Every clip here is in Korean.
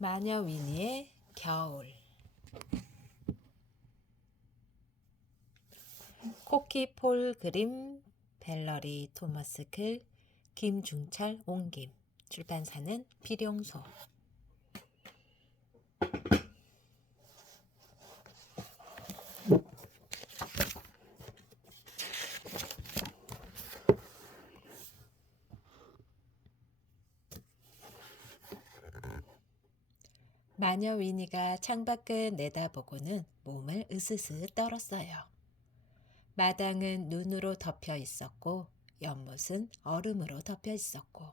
마녀 위니의 겨울. 코키 폴 그림 벨러리 토머스 클 김중철 옹김. 출판사는 필용소 마녀 위니가 창밖을 내다보고는 몸을 으스스 떨었어요. 마당은 눈으로 덮여 있었고 연못은 얼음으로 덮여 있었고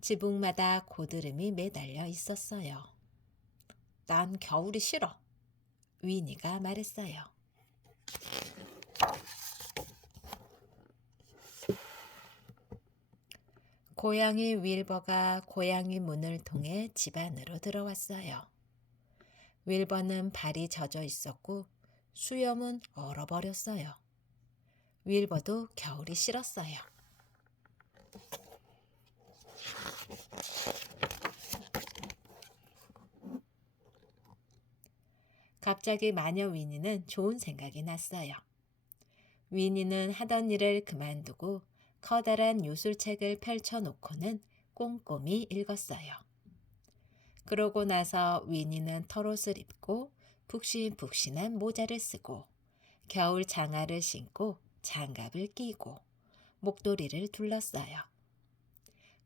지붕마다 고드름이 매달려 있었어요. 난 겨울이 싫어. 위니가 말했어요. 고양이 윌버가 고양이 문을 통해 집 안으로 들어왔어요. 윌버는 발이 젖어 있었고 수염은 얼어버렸어요. 윌버도 겨울이 싫었어요. 갑자기 마녀 위니는 좋은 생각이 났어요. 위니는 하던 일을 그만두고 커다란 요술책을 펼쳐놓고는 꼼꼼히 읽었어요. 그러고 나서 위니는 털옷을 입고 푹신푹신한 모자를 쓰고 겨울 장화를 신고 장갑을 끼고 목도리를 둘렀어요.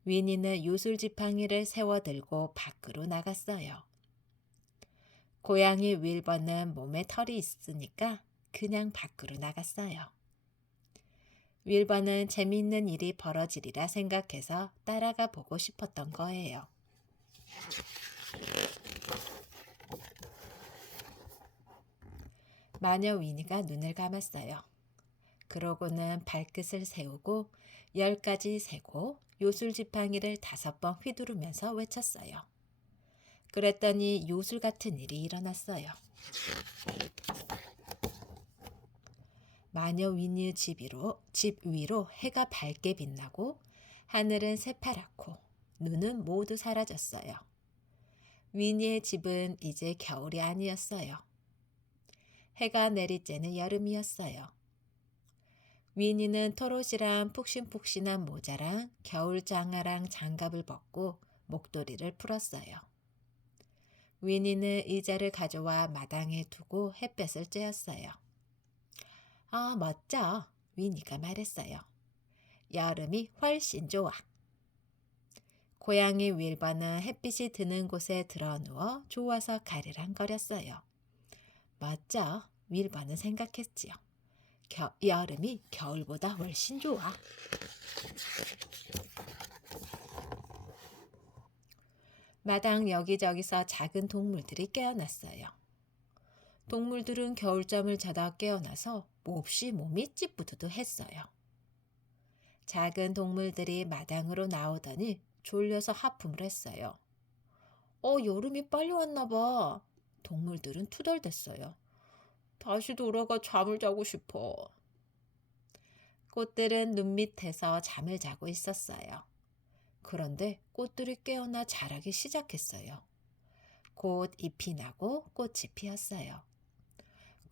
위니는 요술 지팡이를 세워들고 밖으로 나갔어요. 고양이 윌버는 몸에 털이 있으니까 그냥 밖으로 나갔어요. 윌버는 재미있는 일이 벌어지리라 생각해서 따라가 보고 싶었던 거예요. 마녀 위니가 눈을 감았어요. 그러고는 발끝을 세우고 열 가지 세고 요술 지팡이를 다섯 번 휘두르면서 외쳤어요. 그랬더니 요술 같은 일이 일어났어요. 마녀 위니의 집 위로, 집 위로 해가 밝게 빛나고 하늘은 새파랗고 눈은 모두 사라졌어요. 위니의 집은 이제 겨울이 아니었어요. 해가 내릴 때는 여름이었어요. 위니는 털옷이랑 푹신푹신한 모자랑 겨울 장화랑 장갑을 벗고 목도리를 풀었어요. 위니는 의자를 가져와 마당에 두고 햇볕을 쬐었어요. 아, 멋져. 위니가 말했어요. 여름이 훨씬 좋아. 고양이 윌버는 햇빛이 드는 곳에 드러누워 좋아서 가르랑거렸어요. 멋져. 윌버는 생각했지요. 겨, 여름이 겨울보다 훨씬 좋아. 마당 여기저기서 작은 동물들이 깨어났어요. 동물들은 겨울잠을 자다 깨어나서 몹시 몸이 찌뿌드드 했어요. 작은 동물들이 마당으로 나오더니 졸려서 하품을 했어요. 어, 여름이 빨리 왔나 봐. 동물들은 투덜댔어요. 다시 돌아가 잠을 자고 싶어. 꽃들은 눈 밑에서 잠을 자고 있었어요. 그런데 꽃들이 깨어나 자라기 시작했어요. 곧 잎이 나고 꽃이 피었어요.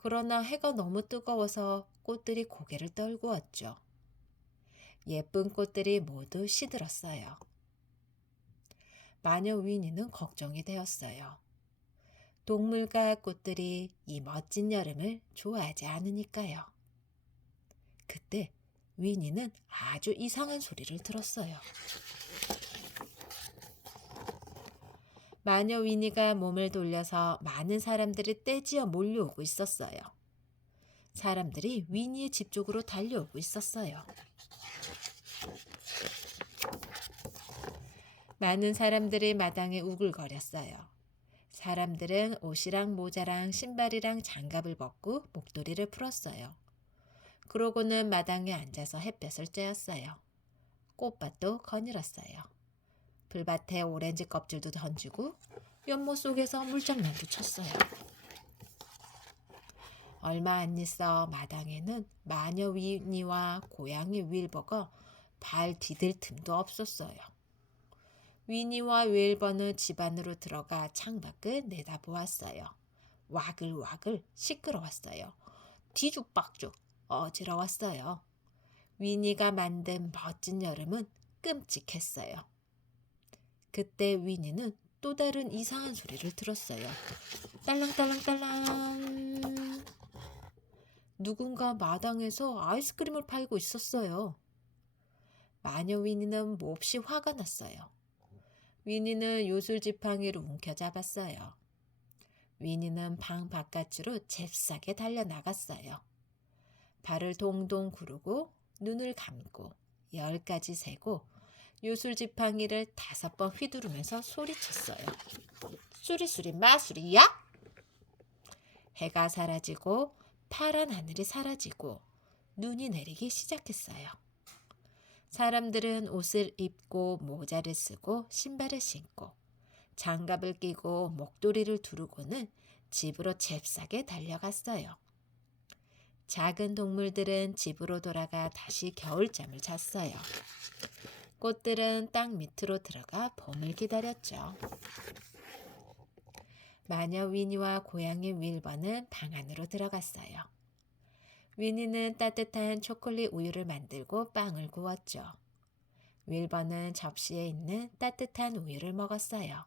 그러나 해가 너무 뜨거워서 꽃들이 고개를 떨구었죠. 예쁜 꽃들이 모두 시들었어요. 마녀 위니는 걱정이 되었어요. 동물과 꽃들이 이 멋진 여름을 좋아하지 않으니까요. 그때 위니는 아주 이상한 소리를 들었어요. 마녀 위니가 몸을 돌려서 많은 사람들이 떼지어 몰려오고 있었어요. 사람들이 위니의 집 쪽으로 달려오고 있었어요. 많은 사람들이 마당에 우글거렸어요. 사람들은 옷이랑 모자랑 신발이랑 장갑을 벗고 목도리를 풀었어요. 그러고는 마당에 앉아서 햇볕을 쬐었어요. 꽃밭도 거닐었어요. 불밭에 오렌지 껍질도 던지고 연못 속에서 물장난도 쳤어요. 얼마 안 있어 마당에는 마녀 위니와 고양이 윌버가 발 디딜 틈도 없었어요. 위니와 윌버는 집 안으로 들어가 창밖을 내다보았어요. 와글와글 시끄러웠어요. 뒤죽박죽 어지러웠어요. 위니가 만든 멋진 여름은 끔찍했어요. 그때 위니는 또 다른 이상한 소리를 들었어요. 딸랑딸랑딸랑. 누군가 마당에서 아이스크림을 팔고 있었어요. 마녀 위니는 몹시 화가 났어요. 위니는 요술 지팡이를 움켜잡았어요. 위니는 방 바깥으로 잽싸게 달려나갔어요. 발을 동동 구르고 눈을 감고 열까지 세고 요술 지팡이를 다섯 번 휘두르면서 소리쳤어요. 수리수리 마수리야? 해가 사라지고 파란 하늘이 사라지고 눈이 내리기 시작했어요. 사람들은 옷을 입고 모자를 쓰고 신발을 신고 장갑을 끼고 목도리를 두르고는 집으로 잽싸게 달려갔어요. 작은 동물들은 집으로 돌아가 다시 겨울잠을 잤어요. 꽃들은 땅 밑으로 들어가 봄을 기다렸죠. 마녀 위니와 고양이 윌버는 방 안으로 들어갔어요. 위니는 따뜻한 초콜릿 우유를 만들고 빵을 구웠죠. 윌버는 접시에 있는 따뜻한 우유를 먹었어요.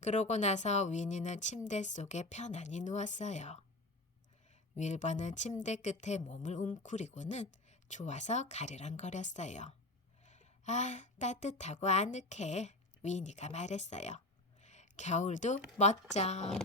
그러고 나서 위니는 침대 속에 편안히 누웠어요. 윌버는 침대 끝에 몸을 웅크리고는 좋아서 가리랑거렸어요. 아, 따뜻하고 아늑해. 위니가 말했어요. 겨울도 멋져.